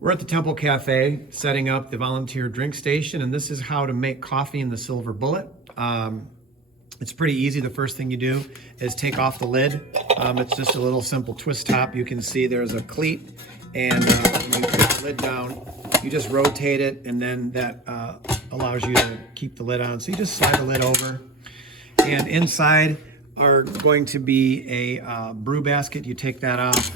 We're at the Temple Cafe setting up the volunteer drink station, and this is how to make coffee in the Silver Bullet. It's pretty easy. The first thing you do is take off the lid. It's just a little simple twist top. You can see there's a cleat, and when you put the lid down, you just rotate it, and then that allows you to keep the lid on. So you just slide the lid over, and inside are going to be a brew basket. You take that off.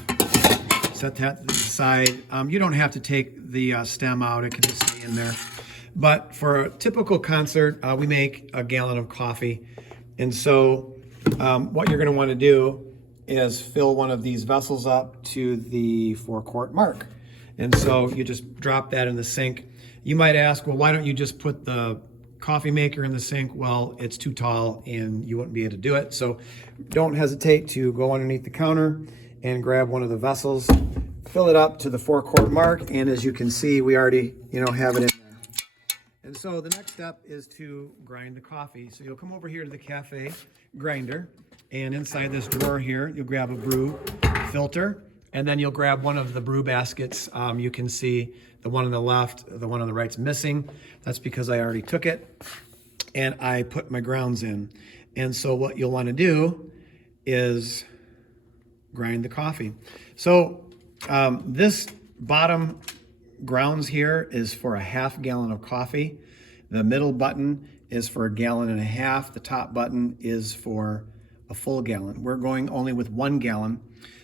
Set that to the side. You don't have to take the stem out. It can just stay in there. But for a typical concert, we make a gallon of coffee. And so what you're going to want to do is fill one of these vessels up to the 4-quart mark. And so you just drop that in the sink. You might ask, well, why don't you just put the coffee maker in the sink? Well, it's too tall and you wouldn't be able to do it. So don't hesitate to go underneath the counter and grab one of the vessels, fill it up to the 4-quart mark, and as you can see, we already, have it in there. And so the next step is to grind the coffee. So you'll come over here to the cafe grinder, and inside this drawer here, you'll grab a brew filter, and then you'll grab one of the brew baskets. You can see the one on the left, the one on the right's missing. That's because I already took it, and I put my grounds in. And so what you'll want to do is grind the coffee. So this bottom grounds here is for a 1/2 gallon of coffee. The middle button is for 1.5 gallons. The top button is for a full gallon. We're going only with 1 gallon.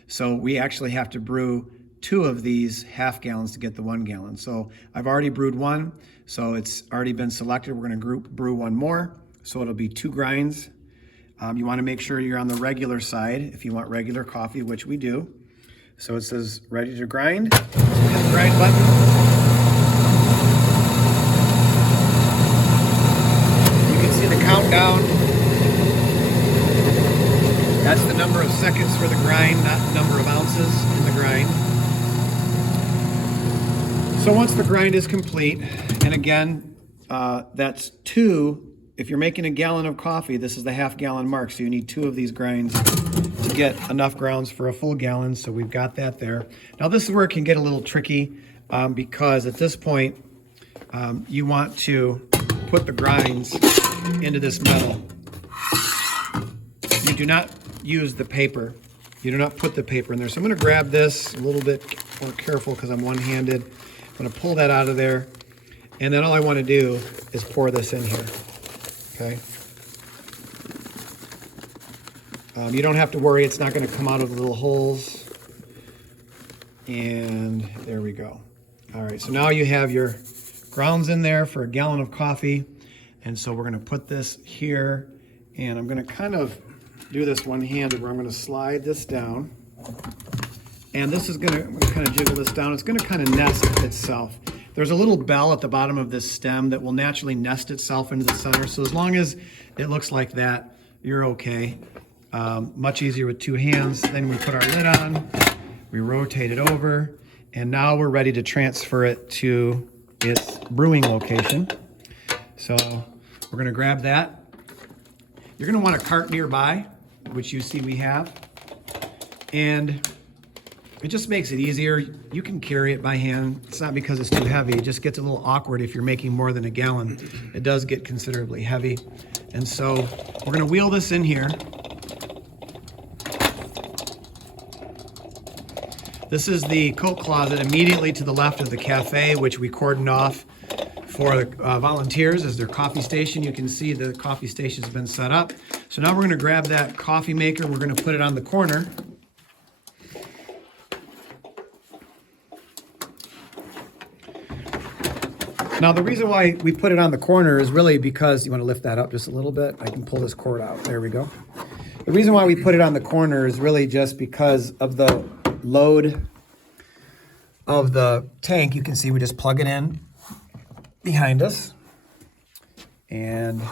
So we actually have to brew 2 of these 1/2 gallons to get the 1 gallon. So I've already brewed 1, so it's already been selected. We're going to brew 1 more. So it'll be 2 grinds. You want to make sure you're on the regular side if you want regular coffee, which we do. So it says ready to grind. Hit the grind button. You can see the countdown. That's the number of seconds for the grind, not the number of ounces in the grind. So once the grind is complete, and again, that's 2. If you're making 1 gallon of coffee, this is the 1/2 gallon mark, so you need 2 of these grinds to get enough grounds for a full gallon, so we've got that there. Now this is where it can get a little tricky because at this point, you want to put the grinds into this metal. You do not use the paper. You do not put the paper in there. So I'm going to grab this a little bit more careful because I'm one-handed. I'm going to pull that out of there, and then all I want to do is pour this in here. Okay. You don't have to worry, it's not going to come out of the little holes. And there we go. All right, so now you have your grounds in there for 1 gallon of coffee. And so we're going to put this here, and I'm going to kind of do this one-handed where I'm going to slide this down. And this is going to kind of jiggle this down. It's going to kind of nest itself. There's a little bell at the bottom of this stem that will naturally nest itself into the center. So as long as it looks like that, you're okay. Much easier with 2 hands. Then we put our lid on, we rotate it over, and now we're ready to transfer it to its brewing location. So we're gonna grab that. You're gonna want a cart nearby, which you see we have. And it just makes it easier. You can carry it by hand. It's not because it's too heavy. It just gets a little awkward if you're making more than 1 gallon. It does get considerably heavy. And so we're gonna wheel this in here. This is the coat closet immediately to the left of the cafe, which we cordoned off for the volunteers as their coffee station. You can see the coffee station's been set up. So now we're gonna grab that coffee maker. We're gonna put it on the corner. Now the reason why we put it on the corner is really because, you want to lift that up just a little bit? I can pull this cord out, there we go. The reason why we put it on the corner is really just because of the load of the tank. You can see we just plug it in behind us, and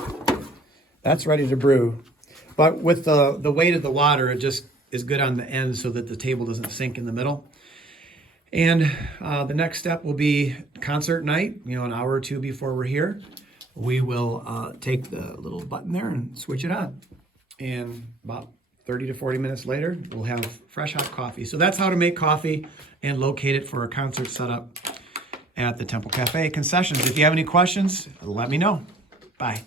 that's ready to brew. But with the weight of the water, it just is good on the end so that the table doesn't sink in the middle. And the next step will be concert night, an hour or 2 before we're here. We will take the little button there and switch it on. And about 30 to 40 minutes later, we'll have fresh hot coffee. So that's how to make coffee and locate it for a concert setup. at the Temple Cafe concessions. If you have any questions, let me know. Bye.